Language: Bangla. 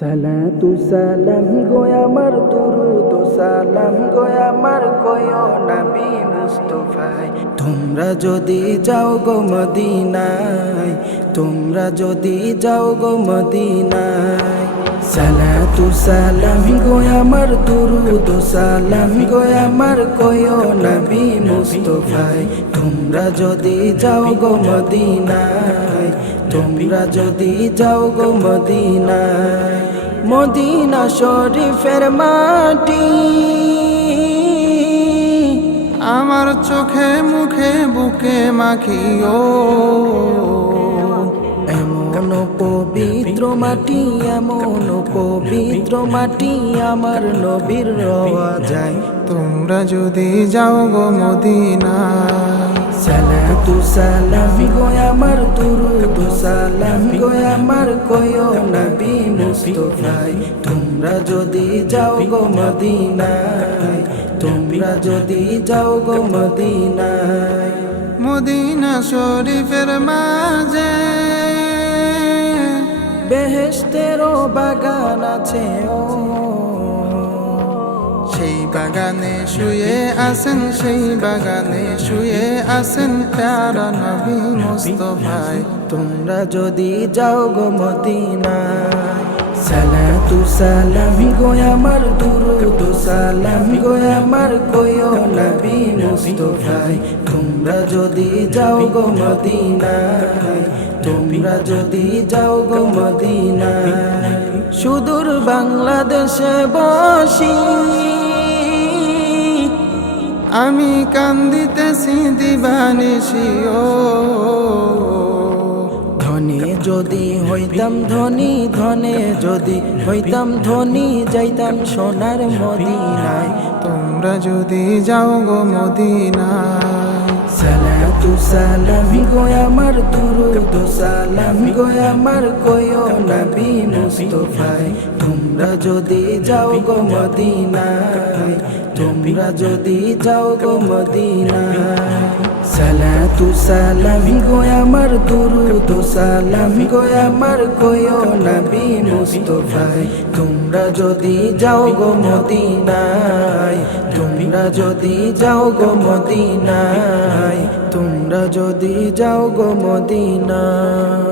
সালাতু সালাম গো আমার দুরুদ সালাম গো আমার কয়ো নবী মুস্তাফায়। তোমরা যদি যাও গো মদিনায়, তোমরা যদি যাও গো মদিনায়। সালাতু সালাম গো আমার দুরুদ সালাম গো আমার কয়ো নবী মুস্তাফায়। তোমরা যদি যাও গো মদিনায়, তোমরা যদি যাও গো মদিনায়। মদিনা শরীফের মাটি আমার চোখে মুখে বুকে মাখিও। এমন পবিত্র মাটি, এমন পবিত্র মাটি আমার নবীর রওয়া যায়। তোমরা যদি যাও গো মদিনায়। সালাতু সালাম গো আমার দুরুদ সালাম গো আমার কয়ো নবী মুস্তাফায়। তোমরা যদি যাও গো মদিনায়, তোমরা যদি যাও গো মদিনায়। মদিনা শরীফের মাঝে বেহেশতেরও বাগান আছে ও, সেই বাগানে শুয়ে আছেন, সেই বাগানে শুয়ে আছেন প্যারা নবী মুস্তাফায়। তোমরা যদি যাও গো মদিনায়। সালাতু সালাম গো আমার দুরুদ সালাম গো আমার কয়ো নবী মুস্তাফায়। তোমরা যদি যাও গো মদিনায়, তোমরা যদি যাও গো মদিনায়। সুদূর বাংলাদেশে বসি আমি কান্দিতেছি দিবানিশিও। ধনী যদি হইতাম ধনী, ধনে যদি হইতাম ধনী, যাইতাম সোনার মদিনায়। তোমরা যদি যাও গো মদিনায়। সালাতু সালাম গো আমার দুরুদ সালাম গো আমার কয়ো নবী মুস্তাফায়। তোমরা যদি যাও গো মদিনায়, তোমরা যদি যাও গো মদিনায়। সালাতু সালাম গো আমার দুরুদ সালাম গো আমার কয়ো নবী মুস্তাফায়। তোমরা যদি যাও গো মদিনায়, তোমরা যদি যাও গো মদিনায়, তোমরা যদি যাও গো মদিনায়।